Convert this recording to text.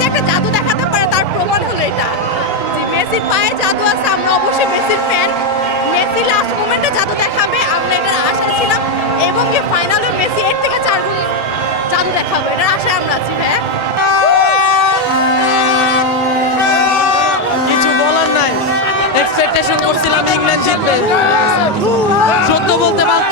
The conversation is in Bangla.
যে একটা জাদু দেখাতে পারে তার প্রমাণ হলো এটা। যে মেসির পায়ে জাদু আছে, আমরা অবশ্যই মেসির ফ্যান। মেসি লাস্ট মোমেন্টে জাদু দেখাবে, আমরা এটার আশা ছিলাম, এবং কি ফাইনালে মেসি এর থেকে 4 গুণ জাদু দেখাবে, এটার আশায় আমরা আছি ভাইয়া। কিছু বলার নাই, এক্সপেকটেশন করছিলাম ইংল্যান্ড জিতবে। সত্য বলতে পার